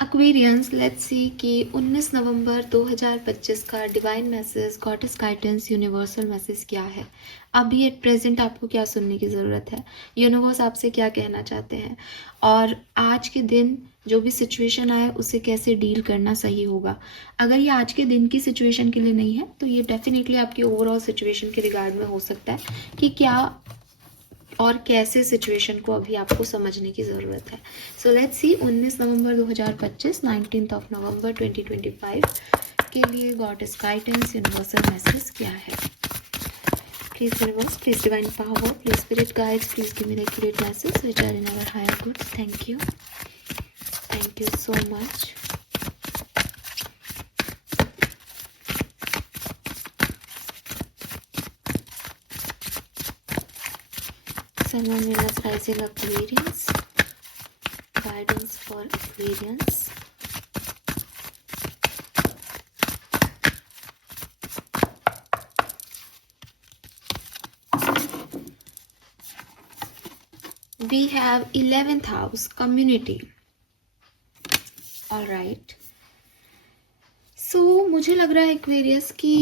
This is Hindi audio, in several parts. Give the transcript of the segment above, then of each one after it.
एक्वेरियंस, लेट्स सी कि 19 नवंबर 2025 का divine message, goddess guidance, universal message क्या है। अभी एट प्रेजेंट आपको क्या सुनने की ज़रूरत है, यूनिवर्स आपसे क्या कहना चाहते हैं, और आज के दिन जो भी सिचुएशन आए उसे कैसे डील करना सही होगा। अगर ये आज के दिन की सिचुएशन के लिए नहीं है तो ये डेफिनेटली आपकी ओवरऑल सिचुएशन के रिगार्ड में हो सकता है कि क्या और कैसे सिचुएशन को अभी आपको समझने की ज़रूरत है। सो लेट्स सी 19 नवंबर 2025, 19 नवंबर 2025 के लिए गॉडेस गाइडेंस, यूनिवर्सल मैसेज क्या है। Please universe, please divine power, please spirit guides, please give me the accurate message which are in our higher good. Thank you so much. Sun, Moon, Venus, rising Aquarius, guidance for Aquarians. We have 11th house, community. All right. So मुझे लग रहा है एक्वेरियस कि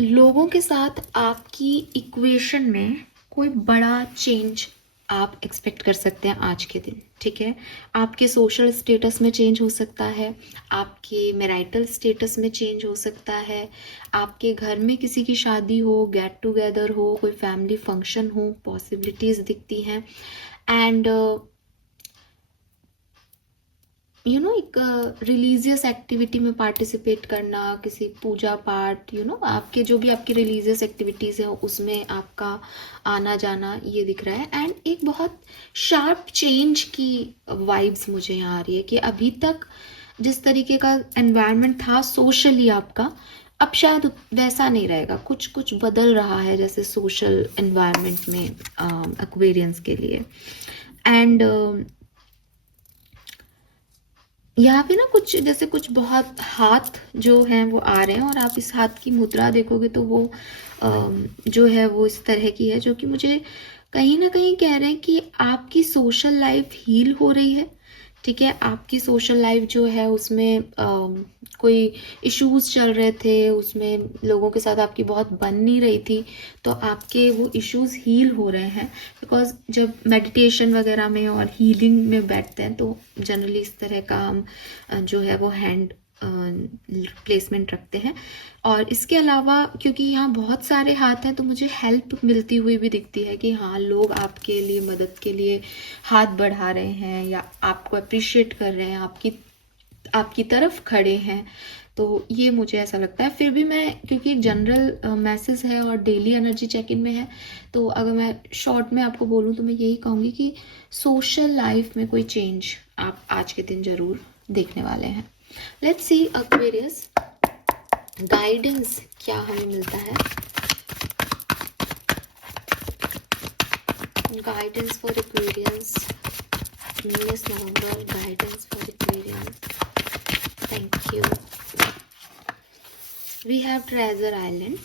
लोगों के साथ आपकी इक्वेशन में कोई बड़ा चेंज आप एक्सपेक्ट कर सकते हैं आज के दिन। ठीक है, आपके सोशल स्टेटस में चेंज हो सकता है, आपके मैरिटल स्टेटस में चेंज हो सकता है, आपके घर में किसी की शादी हो, गेट टुगेदर हो, कोई फैमिली फंक्शन हो, पॉसिबिलिटीज़ दिखती हैं। एंड एक रिलीजियस एक्टिविटी में पार्टिसिपेट करना, किसी पूजा पाठ, आपके जो भी आपकी रिलीजियस एक्टिविटीज़ है उसमें आपका आना जाना ये दिख रहा है। एंड एक बहुत शार्प चेंज की वाइब्स मुझे यहाँ आ रही है कि अभी तक जिस तरीके का एनवायरनमेंट था सोशली आपका, अब शायद वैसा नहीं रहेगा, कुछ कुछ बदल रहा है जैसे सोशल एनवायरनमेंट में एक्वेरियंस के लिए। एंड यहाँ पे ना कुछ बहुत हाथ जो हैं वो आ रहे हैं, और आप इस हाथ की मुद्रा देखोगे तो वो जो है वो इस तरह की है, जो कि मुझे कहीं ना कहीं कह रहे हैं कि आपकी सोशल लाइफ हील हो रही है। ठीक है, आपकी सोशल लाइफ जो है उसमें कोई इश्यूज चल रहे थे, उसमें लोगों के साथ आपकी बहुत बन नहीं रही थी, तो आपके वो इश्यूज हील हो रहे हैं। बिकॉज जब मेडिटेशन वगैरह में और हीलिंग में बैठते हैं तो जनरली इस तरह का हम जो है वो हैंड प्लेसमेंट रखते हैं। और इसके अलावा क्योंकि यहाँ बहुत सारे हाथ हैं तो मुझे हेल्प मिलती हुई भी दिखती है कि हाँ, लोग आपके लिए मदद के लिए हाथ बढ़ा रहे हैं या आपको अप्रिशिएट कर रहे हैं, आपकी तरफ खड़े हैं। तो ये मुझे ऐसा लगता है। फिर भी मैं, क्योंकि एक जनरल मैसेज है और डेली एनर्जी चेक इन में है, तो अगर मैं शॉर्ट में आपको बोलूँ तो मैं यही कहूँगी कि सोशल लाइफ में कोई चेंज आप आज के दिन ज़रूर देखने वाले हैं। लेट्स सी एक्वेरियस, गाइडेंस क्या हमें मिलता है। Guidance for Aquarians, 19 November, guidance for Aquarians. Thank you. We have treasure island,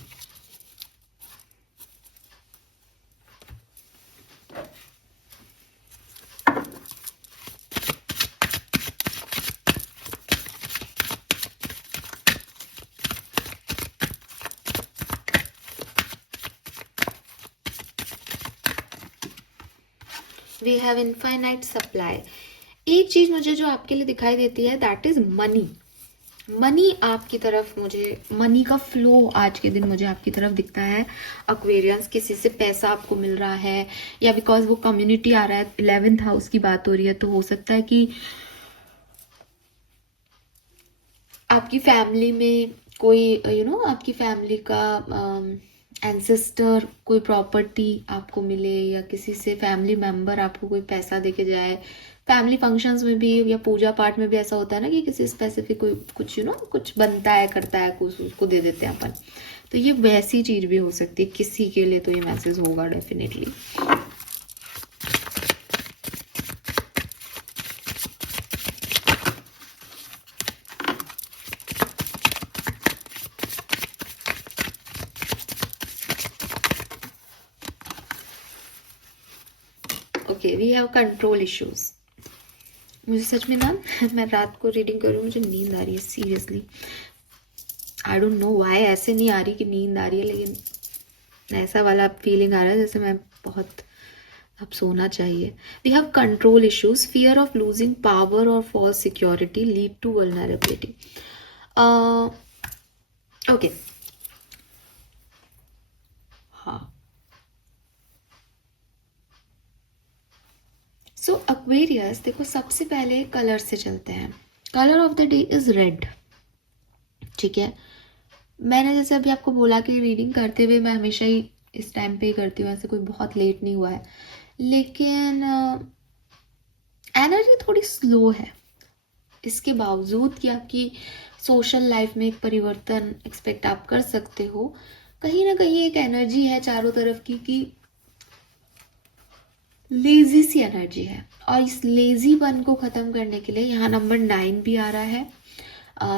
we have infinite supply. एक चीज मुझे जो आपके लिए दिखाई देती है, दैट इज मनी। मनी आपकी तरफ, मुझे मनी का फ्लो आज के दिन मुझे आपकी तरफ दिखता है एक्वेरियंस। किसी से पैसा आपको मिल रहा है, या बिकॉज वो कम्युनिटी आ रहा है, 11th हाउस की बात हो रही है, तो हो सकता है कि आपकी फैमिली में कोई आपकी फैमिली का एंसेस्टर कोई प्रॉपर्टी आपको मिले, या किसी से फैमिली मेंबर आपको कोई पैसा देके जाए। फैमिली फंक्शंस में भी या पूजा पाठ में भी ऐसा होता है ना कि किसी स्पेसिफिक कोई कुछ कुछ बनता है, करता है, कुछ उसको दे देते हैं अपन। तो ये वैसी चीज भी हो सकती है किसी के लिए, तो ये मैसेज होगा definitely. Okay, we have control issues. मुझे सच में ना मैं रात को रीडिंग करूँ, मुझे नींद आ रही है seriously. I don't know why, ऐसे नहीं आ रही कि नींद आ रही है, लेकिन ऐसा वाला फीलिंग आ रहा है जैसे मैं बहुत अब सोना चाहिए। We have control issues, fear of losing power और false security lead to vulnerability. Okay, हाँ। सो एक्वेरियस, देखो सबसे पहले कलर से चलते हैं। Colour of the day is red, ठीक है। मैंने जैसे अभी आपको बोला कि रीडिंग करते हुए मैं हमेशा ही इस टाइम पे ही करती हूँ, ऐसे कोई बहुत लेट नहीं हुआ है, लेकिन एनर्जी थोड़ी स्लो है। इसके बावजूद कि आपकी सोशल लाइफ में एक परिवर्तन एक्सपेक्ट आप कर सकते हो, कहीं ना कहीं एक एनर्जी है चारों तरफ की कि लेजी सी एनर्जी है। और इस लेजीपन को ख़त्म करने के लिए यहाँ नंबर 9 भी आ रहा है,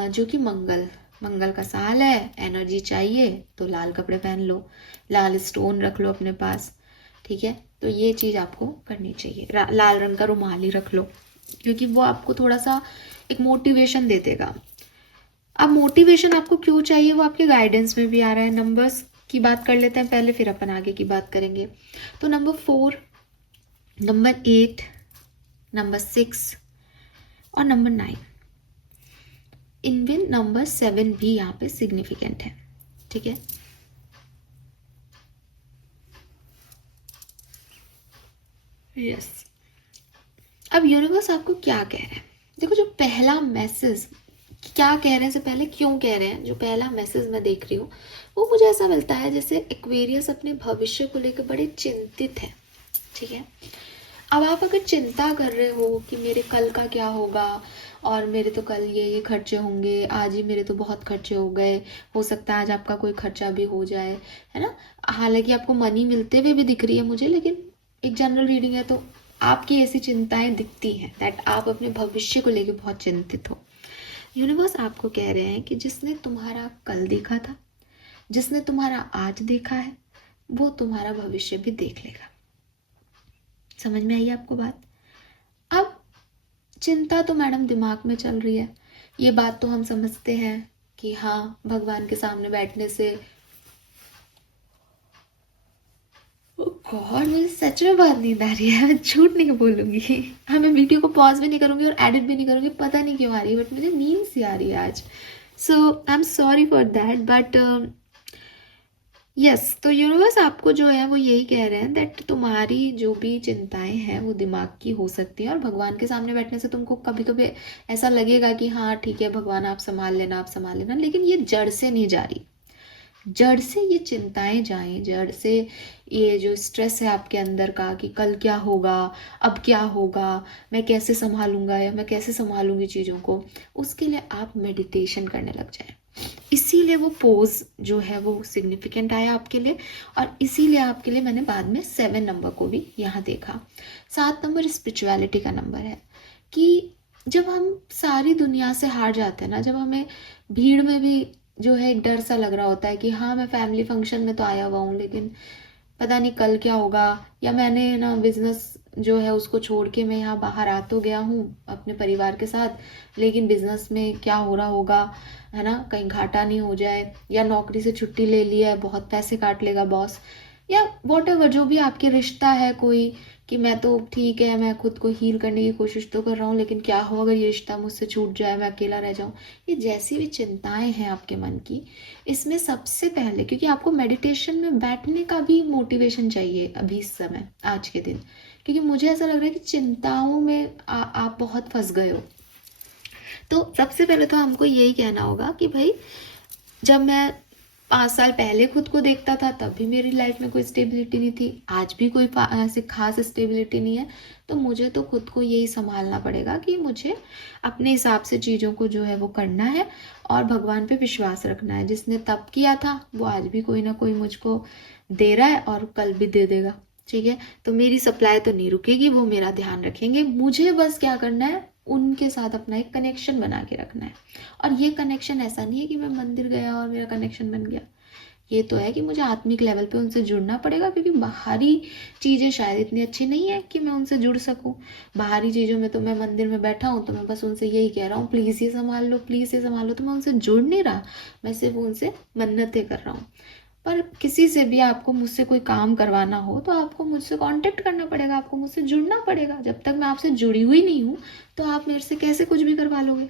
जो कि मंगल का साल है। एनर्जी चाहिए तो लाल कपड़े पहन लो, लाल स्टोन रख लो अपने पास, ठीक है। तो ये चीज़ आपको करनी चाहिए। लाल रंग का रुमाल ही रख लो, क्योंकि वो आपको थोड़ा सा एक मोटिवेशन दे देगा। अब मोटिवेशन आपको क्यों चाहिए वो आपके गाइडेंस में भी आ रहा है। नंबर्स की बात कर लेते हैं पहले, फिर अपन आगे की बात करेंगे। तो नंबर 4, नंबर 8, नंबर 6 और नंबर 9। इनविन नंबर 7 भी यहाँ पे सिग्निफिकेंट है, ठीक है। यस, अब यूनिवर्स आपको क्या कह रहे हैं, देखो जो पहला मैसेज क्या कह रहे हैं से पहले क्यों कह रहे हैं, जो पहला मैसेज मैं देख रही हूँ वो मुझे ऐसा मिलता है जैसे एक्वेरियस अपने भविष्य को लेकर बड़े चिंतित है, ठीक है। अब आप अगर चिंता कर रहे हो कि मेरे कल का क्या होगा, और मेरे तो कल ये खर्चे होंगे, आज ही मेरे तो बहुत खर्चे हो गए, हो सकता है आज आपका कोई खर्चा भी हो जाए, है ना। हालांकि आपको मनी मिलते हुए भी दिख रही है मुझे, लेकिन एक जनरल रीडिंग है तो आपकी ऐसी चिंताएं दिखती हैं दैट आप अपने भविष्य को लेकर बहुत चिंतित हो। यूनिवर्स आपको कह रहे हैं कि जिसने तुम्हारा कल देखा था, जिसने तुम्हारा आज देखा है, वो तुम्हारा भविष्य भी देख लेगा। समझ में आई आपको बात। अब चिंता तो मैडम दिमाग में चल रही है, ये बात तो हम समझते हैं कि हाँ भगवान के सामने बैठने से, गॉड मुझे सच में बहुत नींद आ रही है, मैं झूठ नहीं बोलूंगी। हाँ, मैं वीडियो को पॉज भी नहीं करूंगी और एडिट भी नहीं करूंगी, पता नहीं क्यों आ रही है, बट मुझे नींद सी आ रही है आज। So I am sorry for that, but yes. तो यूनिवर्स आपको जो है वो यही कह रहे हैं दैट तुम्हारी जो भी चिंताएं हैं वो दिमाग की हो सकती हैं, और भगवान के सामने बैठने से तुमको कभी कभी ऐसा लगेगा कि हाँ ठीक है भगवान आप संभाल लेना, आप संभाल लेना, लेकिन ये जड़ से नहीं जा रही। जड़ से ये चिंताएं जाएं, जड़ से ये जो स्ट्रेस है आपके अंदर का कि कल क्या होगा, अब क्या होगा, मैं कैसे संभालूंगा या मैं कैसे संभालूंगी चीज़ों को, उसके लिए आप मेडिटेशन करने लग जाएं। इसीलिए वो पोज जो है वो सिग्निफिकेंट आया आपके लिए, और इसीलिए आपके लिए मैंने बाद में 7 नंबर को भी यहाँ देखा। 7 नंबर स्पिरिचुअलिटी का नंबर है कि जब हम सारी दुनिया से हार जाते हैं ना, जब हमें भीड़ में भी जो है एक डर सा लग रहा होता है कि हाँ मैं फैमिली फंक्शन में तो आया हुआ हूँ, लेकिन पता नहीं कल क्या होगा, या मैंने ना बिजनेस जो है उसको छोड़ के मैं यहाँ बाहर आ तो गया हूँ अपने परिवार के साथ, लेकिन बिजनेस में क्या हो रहा होगा, है ना, कहीं घाटा नहीं हो जाए, या नौकरी से छुट्टी ले लिया है बहुत पैसे काट लेगा बॉस, या वॉट एवर जो भी आपके रिश्ता है कोई, कि मैं तो ठीक है मैं खुद को हील करने की कोशिश तो कर रहा हूँ, लेकिन क्या हो अगर ये रिश्ता मुझसे छूट जाए, मैं अकेला रह जाऊँ। ये जैसी भी चिंताएं हैं आपके मन की, इसमें सबसे पहले, क्योंकि आपको मेडिटेशन में बैठने का भी मोटिवेशन चाहिए अभी इस समय आज के दिन, क्योंकि मुझे ऐसा लग रहा है कि चिंताओं में आप बहुत फंस गए हो। तो सबसे पहले तो हमको यही कहना होगा कि भाई जब मैं 5 साल पहले खुद को देखता था तब भी मेरी लाइफ में कोई स्टेबिलिटी नहीं थी, आज भी कोई ऐसे खास स्टेबिलिटी नहीं है, तो मुझे तो खुद को यही संभालना पड़ेगा कि मुझे अपने हिसाब से चीज़ों को जो है वो करना है, और भगवान पे विश्वास रखना है। जिसने तब किया था वो आज भी कोई ना कोई मुझको दे रहा है और कल भी दे देगा, ठीक है। तो मेरी सप्लाई तो नहीं रुकेगी, वो मेरा ध्यान रखेंगे, मुझे बस क्या करना है उनके साथ अपना एक कनेक्शन बना के रखना है। और ये कनेक्शन ऐसा नहीं है कि मैं मंदिर गया और मेरा कनेक्शन बन गया, ये तो है कि मुझे आत्मिक लेवल पे उनसे जुड़ना पड़ेगा, क्योंकि बाहरी चीज़ें शायद इतनी अच्छी नहीं है कि मैं उनसे जुड़ सकूं। बाहरी चीज़ों में तो मैं मंदिर में बैठा हूँ तो मैं बस उनसे यही कह रहा हूँ, प्लीज़ ये संभाल लो, प्लीज़ ये संभाल लो, तो मैं उनसे जुड़ नहीं रहा, मैं सिर्फ उनसे मन्नतें कर रहा हूँ। पर किसी से भी आपको मुझसे कोई काम करवाना हो तो आपको मुझसे कांटेक्ट करना पड़ेगा, आपको मुझसे जुड़ना पड़ेगा। जब तक मैं आपसे जुड़ी हुई नहीं हूँ तो आप मेरे से कैसे कुछ भी करवा लोगे।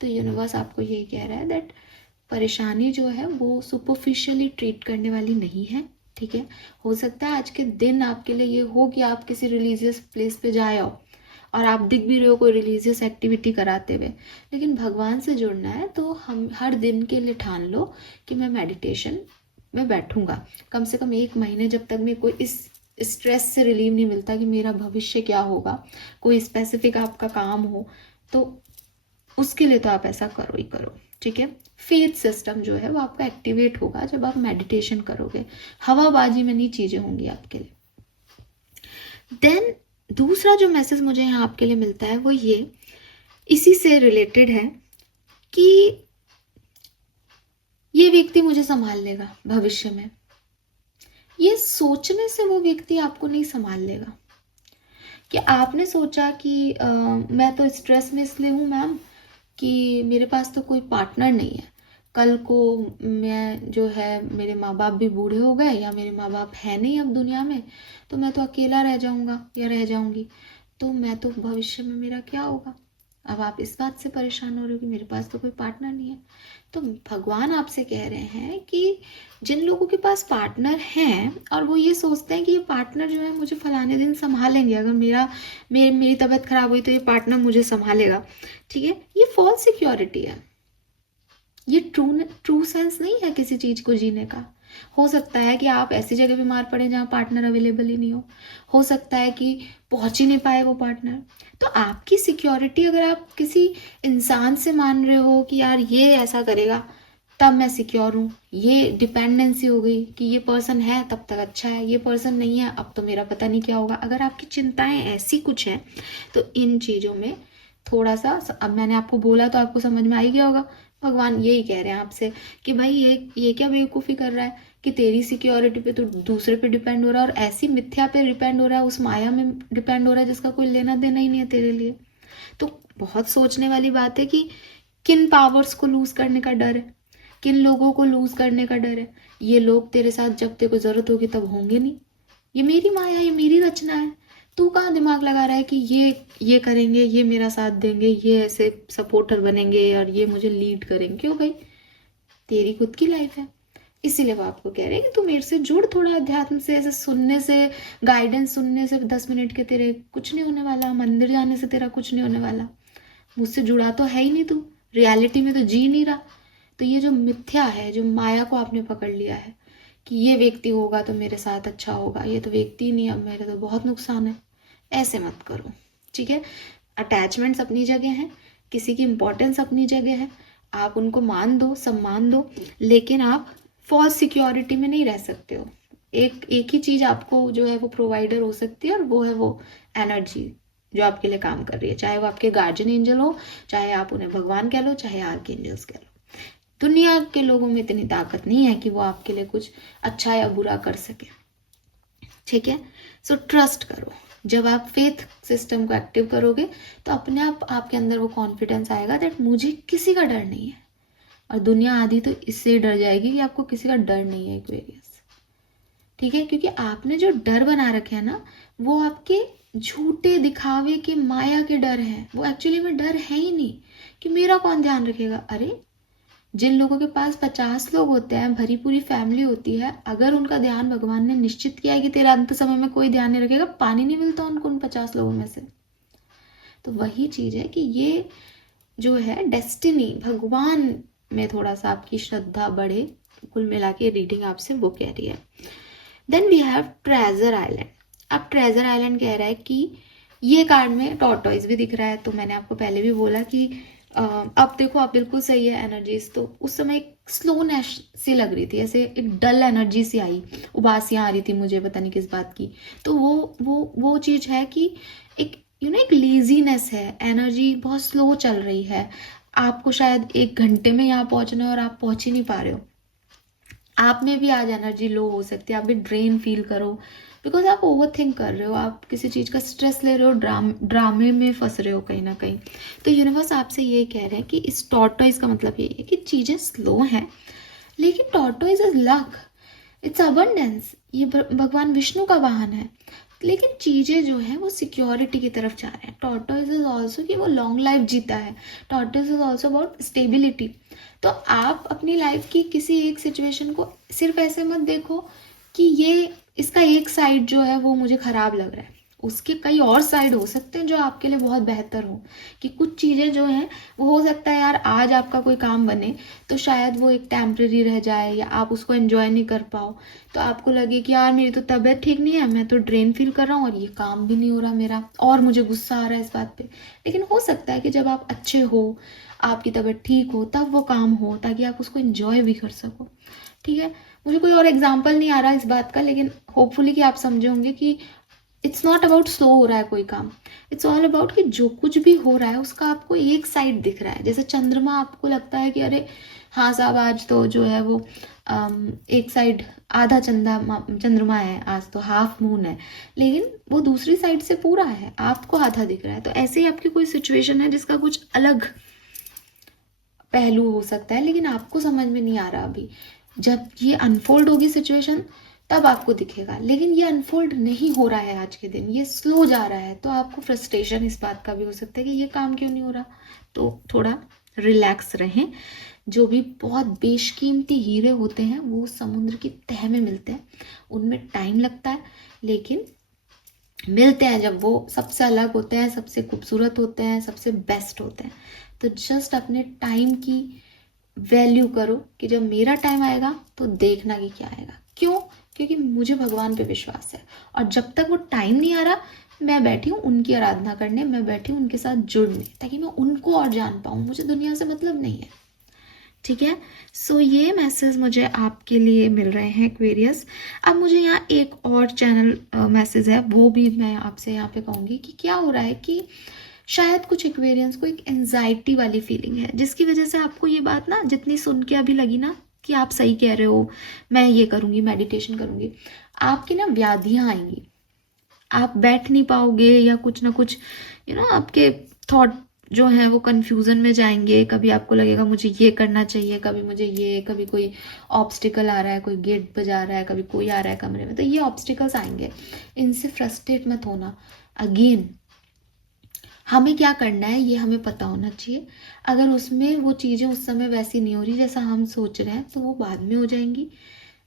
तो यूनिवर्स आपको यही कह रहा है दैट परेशानी जो है वो सुपरफिशियली ट्रीट करने वाली नहीं है, ठीक है। हो सकता है आज के दिन आपके लिए ये हो कि आप किसी रिलीजियस प्लेस पे जाए हो और आप दिख भी रहे हो कोई रिलीजियस एक्टिविटी कराते हुए, लेकिन भगवान से जुड़ना है तो हम हर दिन के लिए ठान लो कि मैं मेडिटेशन में बैठूंगा कम से कम 1 महीने, जब तक मैं कोई इस स्ट्रेस से रिलीव नहीं मिलता कि मेरा भविष्य क्या होगा, कोई स्पेसिफिक आपका काम हो तो उसके लिए तो आप ऐसा करो ही करो, ठीक है। फेथ सिस्टम जो है वो आपका एक्टिवेट होगा जब आप मेडिटेशन करोगे, हवाबाजी में नहीं चीजें होंगी आपके लिए। देन दूसरा जो मैसेज मुझे यहाँ आपके लिए मिलता है वो ये इसी से रिलेटेड है कि ये व्यक्ति मुझे संभाल लेगा भविष्य में। ये सोचने से वो व्यक्ति आपको नहीं संभाल लेगा कि आपने सोचा कि मैं तो स्ट्रेस में इसलिए हूँ मैम कि मेरे पास तो कोई पार्टनर नहीं है, कल को मैं जो है मेरे माँ बाप भी बूढ़े हो गए या मेरे माँ बाप है नहीं अब दुनिया में, तो मैं तो अकेला रह जाऊंगा या रह जाऊंगी, तो मैं तो भविष्य में मेरा क्या होगा। अब आप इस बात से परेशान हो रहे हो कि मेरे पास तो कोई पार्टनर नहीं है। तो भगवान आपसे कह रहे हैं कि जिन लोगों के पास पार्टनर हैं और वो ये सोचते हैं कि ये पार्टनर जो है मुझे फलाने दिन संभालेंगे, अगर मेरी तबीयत खराब हुई तो ये पार्टनर मुझे संभालेगा, ठीक है, ये फॉल्स सिक्योरिटी है। ये ट्रू सेंस नहीं है किसी चीज को जीने का। हो सकता है कि आप ऐसी जगह बीमार पड़े जहाँ पार्टनर अवेलेबल ही नहीं हो सकता है कि पहुंच ही नहीं पाए वो पार्टनर। तो आपकी सिक्योरिटी अगर आप किसी इंसान से मान रहे हो कि यार ये ऐसा करेगा तब मैं सिक्योर हूँ, ये डिपेंडेंसी हो गई कि ये पर्सन है तब तक अच्छा है, ये पर्सन नहीं है अब तो मेरा पता नहीं क्या होगा। अगर आपकी चिंताएं ऐसी कुछ हैं तो इन चीज़ों में थोड़ा सा, अब मैंने आपको बोला तो आपको समझ में आ ही गया होगा, भगवान यही कह रहे हैं आपसे कि भाई ये क्या बेवकूफ़ी कर रहा है कि तेरी सिक्योरिटी पे तो दूसरे पे डिपेंड हो रहा है और ऐसी मिथ्या पे डिपेंड हो रहा है, उस माया में डिपेंड हो रहा है जिसका कोई लेना देना ही नहीं है तेरे लिए। तो बहुत सोचने वाली बात है कि किन पावर्स को लूज करने का डर है, किन लोगों को लूज करने का डर है। ये लोग तेरे साथ जब तेरे को जरूरत होगी तब होंगे नहीं, ये मेरी माया, ये मेरी रचना है। तू कहाँ दिमाग लगा रहा है कि ये करेंगे, ये मेरा साथ देंगे, ये ऐसे सपोर्टर बनेंगे और ये मुझे लीड करेंगे। क्यों भाई, तेरी खुद की लाइफ है। इसीलिए वो आपको कह रहे हैं कि तू मेरे से जुड़ थोड़ा अध्यात्म से, ऐसे सुनने से, गाइडेंस सुनने से 10 मिनट के तेरे कुछ नहीं होने वाला, मंदिर जाने से तेरा कुछ नहीं होने वाला। मुझसे जुड़ा तो है ही नहीं, तू रियलिटी में तो जी नहीं रहा। तो ये जो मिथ्या है, जो माया को आपने पकड़ लिया है कि ये व्यक्ति होगा तो मेरे साथ अच्छा होगा, ये तो व्यक्ति ही नहीं, अब मेरे तो बहुत नुकसान है, ऐसे मत करो, ठीक है। अटैचमेंट्स अपनी जगह हैं, किसी की इंपॉर्टेंस अपनी जगह है, आप उनको मान दो, सम्मान दो, लेकिन आप फॉल्स सिक्योरिटी में नहीं रह सकते हो। एक ही चीज आपको जो है वो प्रोवाइडर हो सकती है और वो है वो एनर्जी जो आपके लिए काम कर रही है, चाहे वो आपके गार्जियन एंजल हो, चाहे आप उन्हें भगवान कह लो, चाहे आर्क एंजल्स कह लो। दुनिया के लोगों में इतनी ताकत नहीं है कि वो आपके लिए कुछ अच्छा या बुरा कर सके, ठीक है। सो ट्रस्ट करो। जब आप फेथ सिस्टम को एक्टिव करोगे तो अपने आप आपके अंदर वो कॉन्फिडेंस आएगा दैट मुझे किसी का डर नहीं है। और दुनिया आधी तो इससे डर जाएगी कि आपको किसी का डर नहीं है एक्वेरियस, ठीक है। क्योंकि आपने जो डर बना रखे हैं ना वो आपके झूठे दिखावे के माया के डर हैं, वो एक्चुअली में डर है ही नहीं कि मेरा कौन ध्यान रखेगा। अरे जिन लोगों के पास 50 लोग होते हैं, भरी पूरी फैमिली होती है, अगर उनका ध्यान भगवान ने निश्चित किया है कि तेरा अंत समय में कोई ध्यान नहीं रखेगा, पानी नहीं मिलता उनको उन 50 लोगों में से। तो वही चीज है कि ये जो है डेस्टिनी, भगवान में थोड़ा सा आपकी श्रद्धा बढ़े, कुल मिला के रीडिंग आपसे वो कह रही है। Then we have treasure island. अब ट्रेजर आइलैंड कह रहा है कि ये कार्ड में टॉर्टोइज भी दिख रहा है, तो मैंने आपको पहले भी बोला कि अब देखो आप बिल्कुल सही है एनर्जीज। तो उस समय एक स्लोनेस सी लग रही थी, ऐसे एक डल एनर्जी सी आई, उबासियां आ रही थी मुझे, पता नहीं किस बात की। तो वो चीज है कि एक एक लेजीनेस है, एनर्जी बहुत स्लो चल रही है, आपको शायद 1 घंटे में यहाँ पहुंचना है और आप पहुंच ही नहीं पा रहे हो। आप में भी आज एनर्जी लो हो सकती है, आप भी ड्रेन फील करो, बिकॉज आप ओवर थिंक कर रहे हो, आप किसी चीज़ का स्ट्रेस ले रहे हो, ड्रामे में फंस रहे हो कहीं ना कहीं। तो यूनिवर्स आपसे ये कह रहे हैं कि इस टॉर्टोइज का मतलब ये है कि चीज़ें स्लो हैं, लेकिन tortoise is luck, it's abundance, ये भगवान विष्णु का वाहन है। लेकिन चीज़ें जो है वो सिक्योरिटी की तरफ जा रहे हैं। टॉर्टोइज इज ऑल्सो कि वो लॉन्ग लाइफ जीता है। Tortoise is also about stability. तो आप अपनी लाइफ की किसी एक सिचुएशन को सिर्फ ऐसे मत देखो कि ये इसका एक साइड जो है वो मुझे खराब लग रहा है, उसके कई और साइड हो सकते हैं जो आपके लिए बहुत बेहतर हो। कि कुछ चीज़ें जो हैं वो हो सकता है यार आज आपका कोई काम बने तो शायद वो एक टेम्परेरी रह जाए या आप उसको एंजॉय नहीं कर पाओ, तो आपको लगे कि यार मेरी तो तबीयत ठीक नहीं है, मैं तो ड्रेन फील कर रहा हूँ और ये काम भी नहीं हो रहा मेरा और मुझे गुस्सा आ रहा है इस बात पे। लेकिन हो सकता है कि जब आप अच्छे हो, आपकी तबीयत ठीक हो, तब वो काम हो ताकि आप उसको एंजॉय भी कर सको। ठीक है, मुझे कोई और एग्जाम्पल नहीं आ रहा इस बात का, लेकिन होपफुली कि आप समझे होंगे कि इट्स नॉट अबाउट स्लो हो रहा है कोई काम, इट्स ऑल अबाउट कि जो कुछ भी हो रहा है उसका आपको एक साइड दिख रहा है। जैसे चंद्रमा, आपको लगता है कि अरे हाँ साहब आज तो जो है वो एक साइड आधा चंद्रमा है, आज तो हाफ मून है, लेकिन वो दूसरी साइड से पूरा है, आपको आधा दिख रहा है। तो ऐसे ही आपकी कोई सिचुएशन है जिसका कुछ अलग पहलू हो सकता है, लेकिन आपको समझ में नहीं आ रहा अभी। जब ये अनफोल्ड होगी सिचुएशन तब आपको दिखेगा, लेकिन ये अनफोल्ड नहीं हो रहा है आज के दिन, ये स्लो जा रहा है। तो आपको फ्रस्ट्रेशन इस बात का भी हो सकता है कि ये काम क्यों नहीं हो रहा। तो थोड़ा रिलैक्स रहें। जो भी बहुत बेशकीमती हीरे होते हैं वो समुद्र की तह में मिलते हैं, उनमें टाइम लगता है, लेकिन मिलते हैं जब वो सबसे अलग होते हैं, सबसे खूबसूरत होते हैं, सबसे बेस्ट होते हैं। तो जस्ट अपने टाइम की वैल्यू करो कि जब मेरा टाइम आएगा तो देखना कि क्या आएगा। क्यों? क्योंकि मुझे भगवान पे विश्वास है, और जब तक वो टाइम नहीं आ रहा मैं बैठी हूँ उनकी आराधना करने, मैं बैठी हूँ उनके साथ जुड़ने, ताकि मैं उनको और जान पाऊँ। मुझे दुनिया से मतलब नहीं है। ठीक है, सो ये मैसेज मुझे आपके लिए मिल रहे हैं एक्वेरियस। अब मुझे यहाँ एक और चैनल मैसेज है, वो भी मैं आपसे यहाँ पे कहूँगी कि क्या हो रहा है कि शायद कुछ एक्वेरियंस को एक एंजाइटी वाली फीलिंग है, जिसकी वजह से आपको ये बात ना जितनी सुन के अभी लगी ना कि आप सही कह रहे हो, मैं ये करूँगी, मेडिटेशन करूँगी, आपकी ना व्याधियाँ आएंगी, आप बैठ नहीं पाओगे या कुछ ना कुछ आपके थॉट जो है वो कंफ्यूजन में जाएंगे। कभी आपको लगेगा मुझे ये करना चाहिए, कभी मुझे ये, कभी कोई ऑब्स्टिकल आ रहा है, कोई गेट बजा रहा है, कभी कोई आ रहा है कमरे में, तो ये ऑब्स्टिकल्स आएंगे, इनसे फ्रस्ट्रेट मत होना। अगेन हमें क्या करना है ये हमें पता होना चाहिए। अगर उसमें वो चीज़ें उस समय वैसी नहीं हो रही जैसा हम सोच रहे हैं तो वो बाद में हो जाएंगी,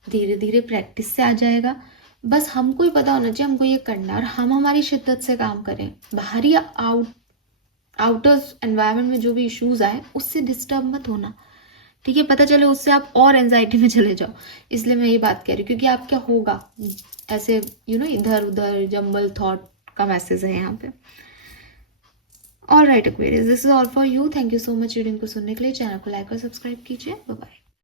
धीरे धीरे प्रैक्टिस से आ जाएगा। बस हमको ही पता होना चाहिए हमको ये करना है, और हम हमारी शिद्दत से काम करें। बाहरी आउटर एनवायरनमेंट में जो भी इश्यूज आए उससे डिस्टर्ब मत होना। ठीक है, पता चले उससे आप और एंजाइटी में चले जाओ। इसलिए मैं ये बात कह रही हूँ, क्योंकि आप क्या होगा ऐसे इधर उधर जम्बल थॉट का मैसेज है यहाँ पे। All right Aquarius, this is all for you. Thank you so much reading को सुनने के लिए। चैनल को लाइक और सब्सक्राइब कीजिए। Bye bye.